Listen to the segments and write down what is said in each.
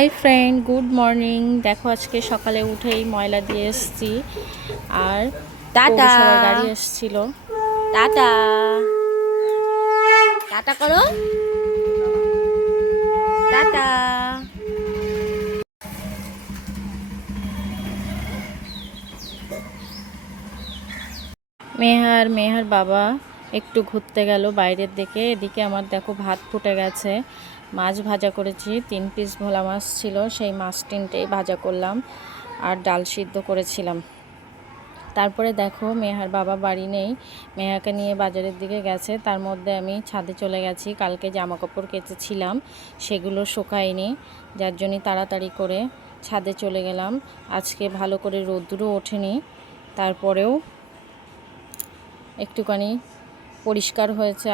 Hi friend, good morning. দেখো আজকে সকালে উঠেই ময়লা দিয়ে এসেছি আর টাটা পৌরসভার গাড়ি এসেছিল। টাটা টাটা করো টাটা। মেহার বাবা একটু ঘুরতে গেল বাইরের দিকে। এদিকে আমার দেখো ভাত ফুটে গেছে, মাছ ভাজা করেছি, 3 পিস ভোলা মাছ ছিল, সেই মাছ 3টেই ভাজা করলাম আর ডাল সিদ্ধ করেছিলাম। তারপরে দেখো মেহার বাবা বাড়ি নেই, মেহাকে নিয়ে বাজারের দিকে গেছে। তার মধ্যে আমি ছাদে চলে গেছি, কালকে জামা কাপড় কেচেছিলাম সেগুলো শুকায়নি, যার জন্য তাড়াতাড়ি করে ছাদে চলে গেলাম। আজকে ভালো করে রোদ্দুরও ওঠেনি, তারপরেও একটুখানি পরিষ্কার হয়েছে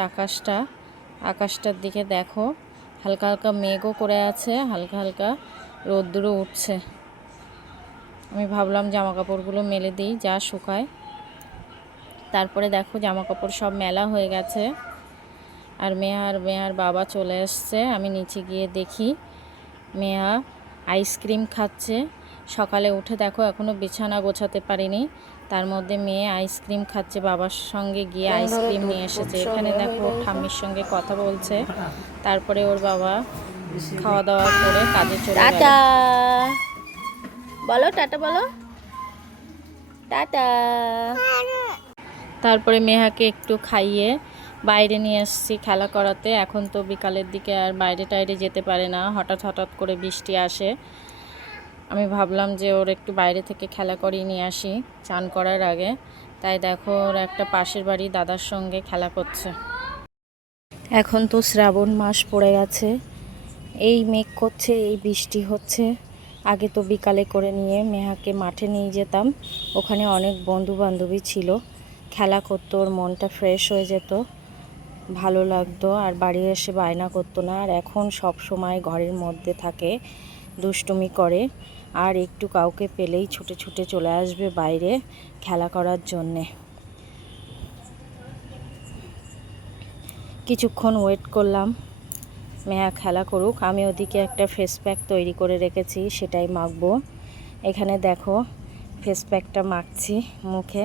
আকাশটার দিকে দেখো, হালকা হালকা মেঘও করে আছে, হালকা হালকা রোদ্দুরও উঠছে। আমি ভাবলাম জামা কাপড়গুলো মেলে দিই, যা শুকায়। তারপরে দেখো জামা কাপড় সব মেলা হয়ে গেছে আর মেহার বাবা চলে এসছে। আমি নিচে গিয়ে দেখি মেহা আইসক্রিম খাচ্ছে। সকালে উঠে দেখো এখনও বিছানা গোছাতে পারিনি, তার মধ্যে মেয়ে আইসক্রিম খাচ্ছে, বাবার সঙ্গে গিয়ে আইসক্রিম নিয়ে এসেছে। এখানে দেখো ওর ঠাম্মির সঙ্গে কথা বলছে। তারপরে ওর বাবা খাওয়া দাওয়া করে কাজে চলে গেল। টাটা বলো, টাটা বলো, টাটা। তারপরে মেহাকে একটু খাইয়ে বাইরে নিয়ে এসেছি খেলা করাতে। এখন তো বিকালের দিকে আর বাইরে টাইরে যেতে পারে না, হঠাৎ হঠাৎ করে বৃষ্টি আসে। আমি ভাবলাম যে ওর একটু বাইরে থেকে খেলা করিয়ে নিয়ে আসি চান করার আগে। তাই দেখো ওর একটা পাশের বাড়ি দাদার সঙ্গে খেলা করছে। এখন তো শ্রাবণ মাস পড়ে গেছে, এই মেঘ করছে, এই বৃষ্টি হচ্ছে। আগে তো বিকালে করে নিয়ে মেহাকে মাঠে নিয়ে যেতাম, ওখানে অনেক বন্ধু বান্ধবী ছিল, খেলা করতো, ওর মনটা ফ্রেশ হয়ে যেত, ভালো লাগতো, আর বাড়ি এসে বায়না করতো না। আর এখন সব সময় ঘরের মধ্যে থাকে, দুষ্টুমি করে, আর একটু কাউকে পেলেই ছুটে ছুটে চলে আসবে বাইরে খেলা করার জন্যে। কিছুক্ষণ ওয়েট করলাম মেয়া খেলা করুক, আমি ওদিকে একটা ফেস প্যাক তৈরি করে রেখেছি, সেটাই মাখবো। এখানে দেখো ফেস প্যাকটা মাখছি মুখে।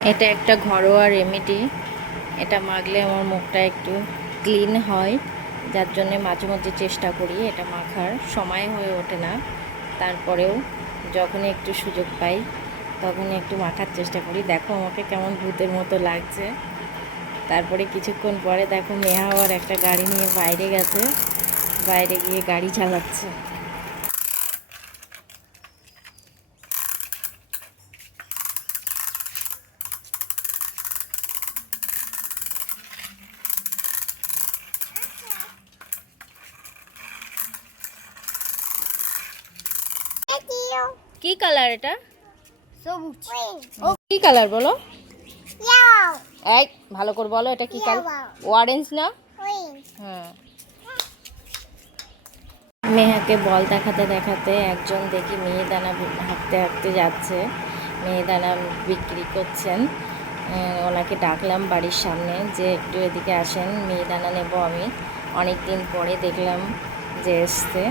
এটা একটা ঘরোয়া রেমেডি, এটা মাখলে আমার মুখটা একটু ক্লিন হয়, যার জন্যে মাঝে মধ্যে চেষ্টা করি এটা মাখার। সময় হয়ে ওঠে না, তারপরেও যখনই একটু সুযোগ পাই তখনই একটু মাখার চেষ্টা করি। দেখো আমাকে কেমন ভূতের মতো লাগছে। তারপরে কিছুক্ষণ পরে দেখো মেহাও আর একটা গাড়ি নিয়ে বাইরে গেছে, বাইরে গিয়ে গাড়ি চালাচ্ছে। কি কালার এটা? সবুজ। কি কালার বলো? এই ভালো করে বলো, এটা কি কালার? অরেঞ্জ না? হ্যাঁ। মেহাকে বল দেখাতে দেখাতে একজন দেখি মিহিদানা হাঁটতে হাঁটতে যাচ্ছে, মিহিদানা বিক্রি করছেন। ওনাকে ডাকলাম বাড়ির সামনে যে একটু এদিকে আসেন, মিহিদানা নেব আমি। অনেক দিন পরে দেখলাম যে এসছে,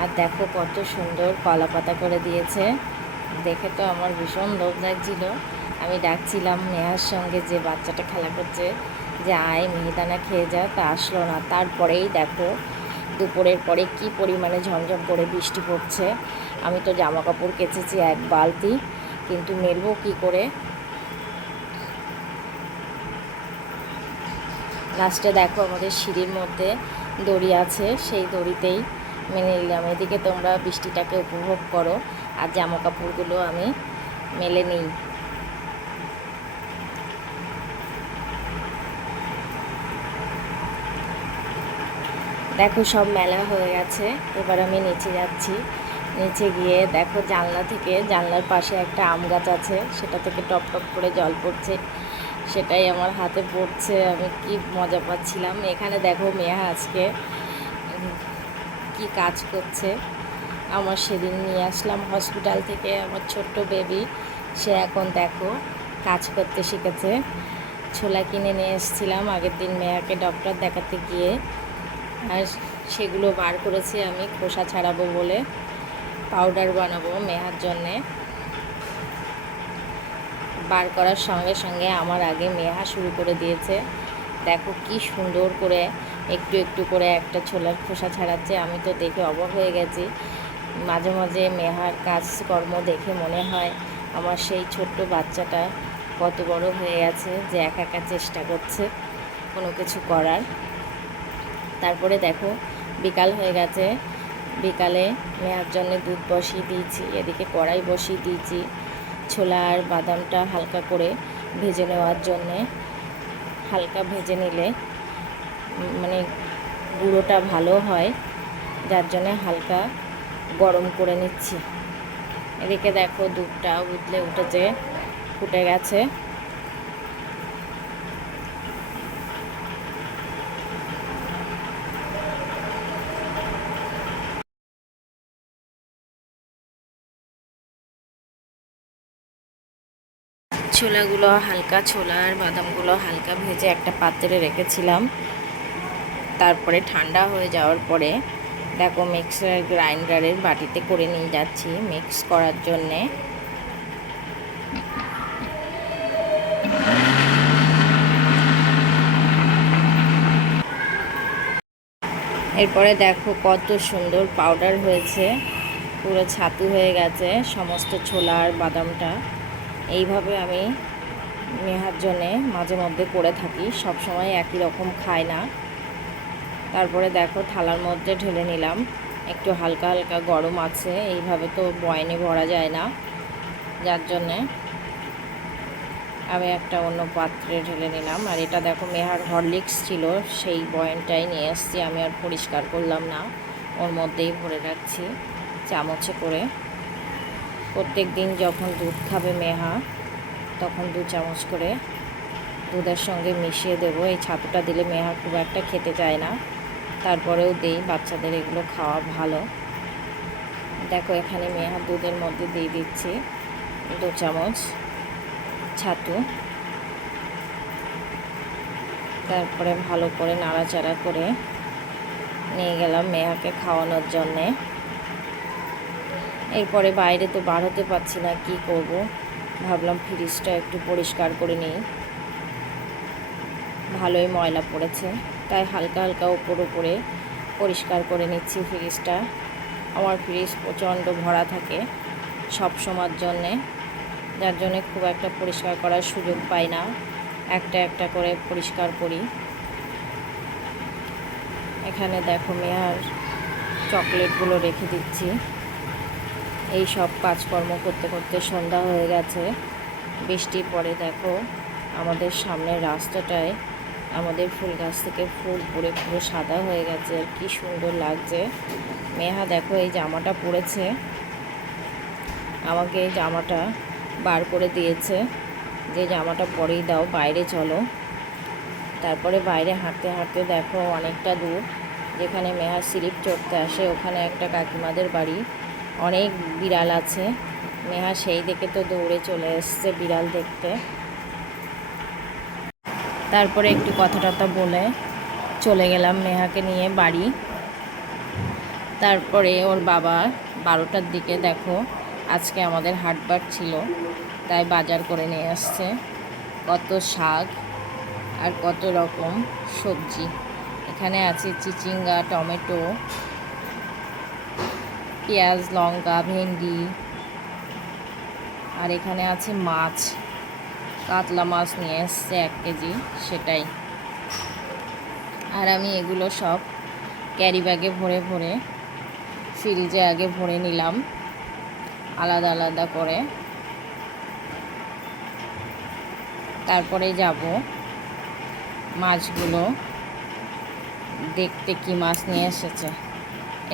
আর দেখো কত সুন্দর কলা পাতা করে দিয়েছে, দেখে তো আমার ভীষণ লোভ লাগছিল। আমি ডাকছিলাম মেহার সঙ্গে, যে বাচ্চাটা খেলা করছে, যে আয় মিহিদানা খেয়ে যা, তা আসলো না। তারপরেই দেখো দুপুরের পরে কি পরিমাণে ঝমঝম করে বৃষ্টি পড়ছে। আমি তো জামা কাপড় কেচেছি 1 বালতি, কিন্তু মেলবো কি করে। লাস্টে দেখো আমাদের সিঁড়ির মধ্যে দড়ি আছে, সেই দড়িতেই মেনে নিলাম। এদিকে তোমরা বৃষ্টিটাকে উপভোগ করো আর জামা কাপড়গুলো আমি মেলে নিই। দেখো সব মেলা হয়ে গেছে, এবার আমি নিচে যাচ্ছি। নিচে গিয়ে দেখো জানলার পাশে একটা আম গাছ আছে, সেটা থেকে টপ টপ করে জল পড়ছে, সেটাই আমার হাতে পড়ছে। আমি কি মজা পাচ্ছিলাম। এখানে দেখো মেয়া আজকে কি কাজ করছে। আমার সেদিন নিয়ে আসলাম হসপিটাল থেকে আমার ছোট্ট বেবি, সে এখন দেখো কাজ করতে শিখেছে। ছোলা কিনে নিয়ে এসেছিলাম আগের দিন মেয়াকে ডক্টর দেখাতে গিয়ে, আর সেগুলো বার করেছি আমি খোসা ছাড়াবো বলে, পাউডার বানাবো মেয়ার জন্যে। বার করার সঙ্গে সঙ্গে আমার আগে মেহা শুরু করে দিয়েছে। দেখো কি সুন্দর করে একটু একটু করে একটা ছোলার খোসা ছাড়াচ্ছে। আমি তো দেখে অবাক হয়ে গেছি। মাঝে মাঝে মেহার কাজকর্ম দেখে মনে হয় আমার সেই ছোট্ট বাচ্চাটা কত বড় হয়ে গেছে, যে একা একা চেষ্টা করছে কোনো কিছু করার। তারপরে দেখো বিকাল হয়ে গেছে, বিকালে মেয়ার জন্য দুধ বসিয়ে দিয়েছি, এদিকে কড়াই বসিয়ে দিয়েছি ছোলা আর বাদামটা হালকা করে ভেজে নেওয়ার জন্যে। হালকা ভেজে নিলে মানে গুঁড়োটা ভালো হয়, যার জন্যে হালকা গরম করে নিচ্ছি। এদিকে দেখো দুধটা উতলে উঠেছে, ফুটে গেছে। ছোলা আর বাদামগুলো হালকা ভেজে একটা পাত্রে রেখেছিলাম। তারপরে ঠান্ডা হয়ে যাওয়ার পরে দেখো মিক্সার গ্রাইন্ডারের বাটিতে করে নিয়ে যাচ্ছি মিক্স করার জন্যে। এরপরে দেখো কত সুন্দর পাউডার হয়েছে, পুরো ছাতু হয়ে গেছে সমস্ত ছোলা আর বাদামটা। এইভাবে আমি মেহার জন্যে মাঝে মধ্যে করে থাকি, সব সময় একই রকম খাই না। তারপরে দেখো থালার মধ্যে ঢেলে নিলাম, একটু হালকা হালকা গরম আছে, এইভাবে তো বয়ানে ভরা যায় না, যার জন্যে আমি একটা অন্য পাত্রে ঢেলে নিলাম। আর এটা দেখো মেহার হরলিক্স ছিল, সেই বয়ানটাই নিয়ে এসেছি, আমি আর পরিষ্কার করলাম না, ওর মধ্যেই ভরে রাখছি চামচে করে। প্রত্যেক দিন যখন দুধ খাবে মেহা, তখন 2 চামচ করে দুধের সঙ্গে মিশিয়ে দেবো। এই ছাতুটা দিলে মেহা খুব একটা খেতে চায় না, তারপরেও দিই, বাচ্চাদের এগুলো খাওয়া ভালো। দেখো এখানে মেহা দুধের মধ্যে দিয়ে দিচ্ছি 2 চামচ ছাতু। তারপরে ভালো করে নাড়াচাড়া করে নিয়ে গেলাম মেহাকে খাওয়ানোর জন্যে। এরপরে বাইরে তো বার হতে পারছি না, কি করব, ভাবলাম ফ্রিজটা একটু পরিষ্কার করে নিই। ভালোই ময়লা পড়েছে, তাই হালকা হালকা উপরে পরিষ্কার করে নিচ্ছি ফ্রিজটা। আমার ফ্রিজ প্রচণ্ড ভরা থাকে সব সময়ের জন্যে, যার জন্যে খুব একটা পরিষ্কার করার সুযোগ পাই না, একটা একটা করে পরিষ্কার করি। এখানে দেখো মেয়ার চকলেটগুলো রেখে দিচ্ছি। এই সব কাজকর্ম করতে করতে সন্ধ্যা হয়ে গেছে। বৃষ্টির পরে দেখো আমাদের সামনের রাস্তাটায় আমাদের ফুল গাছ থেকে ফুল পড়ে পুরো সাদা হয়ে গেছে, আর কি সুন্দর লাগছে। মেহা দেখো এই জামাটা পরেছে, আমাকে এই জামাটা বার করে দিয়েছে, যে জামাটা পরেই দাও, বাইরে চলো। তারপরে বাইরে হাঁটতে হাঁটতে দেখো অনেকটা দূর, যেখানে মেহা স্লিপ চড়তে আসে, ওখানে একটা কাকিমাদের বাড়ি, অনেক বিড়াল আছে। মেহা সেই দেখে তো দৌড়ে চলে এসছে বিড়াল দেখতে। তারপরে একটু কথা টথা বলে চলে গেলাম মেহাকে নিয়ে বাড়ি। তারপরে ওর বাবা 12টার দিকে দেখো আজকে আমাদের হাটবার ছিল, তাই বাজার করে নিয়ে আসছে কত শাক আর কত রকম সবজি। এখানে আছে চিচিঙ্গা, টমেটো, পেঁয়াজ, লঙ্কা, ভেন্ডি, আর এখানে আছে মাছ, কাতলা মাছ নিয়ে এসছে 1 কেজি, সেটাই। আর আমি এগুলো সব ক্যারি ব্যাগে ভরে ভরে ফ্রিজে আগে ভরে নিলাম আলাদা আলাদা করে, তারপরে যাব মাছগুলো দেখতে কি মাছ নিয়ে এসেছে।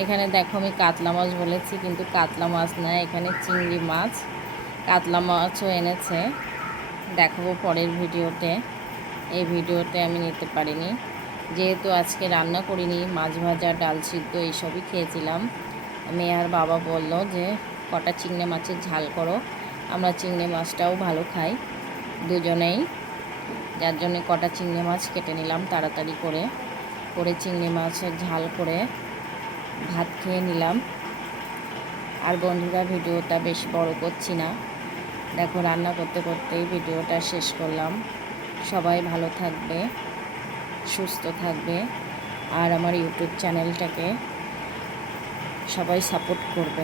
এখানে দেখো আমি কাতলা মাছ বলেছি, কিন্তু কাতলা মাছ না, এখানে চিংড়ি মাছ। কাতলা মাছও এনেছে, দেখাবো পরের ভিডিওতে। এই ভিডিওতে আমি নিতে পারিনি, যেহেতু আজকে রান্না করিনি, মাছ ভাজা, ডাল সিদ্ধ এইসবই খেয়েছিলাম। মেয়ে আর বাবা বলল যে কটা চিংড়ি মাছের ঝাল করো। আমরা চিংড়ি মাছটাও ভালো খাই দুজনেই, যার জন্যে কটা চিংড়ি মাছ কেটে নিলাম তাড়াতাড়ি করে চিংড়ি মাছের ঝাল করে ভাত খেয়ে নিলাম। আর বন্ধুরা, ভিডিওটা বেশি বড় করছি না, দেখো রান্না করতে করতেই ভিডিওটা শেষ করলাম। সবাই ভালো থাকবে, সুস্থ থাকবে, আর আমার ইউটিউব চ্যানেলটাকে সবাই সাপোর্ট করবে।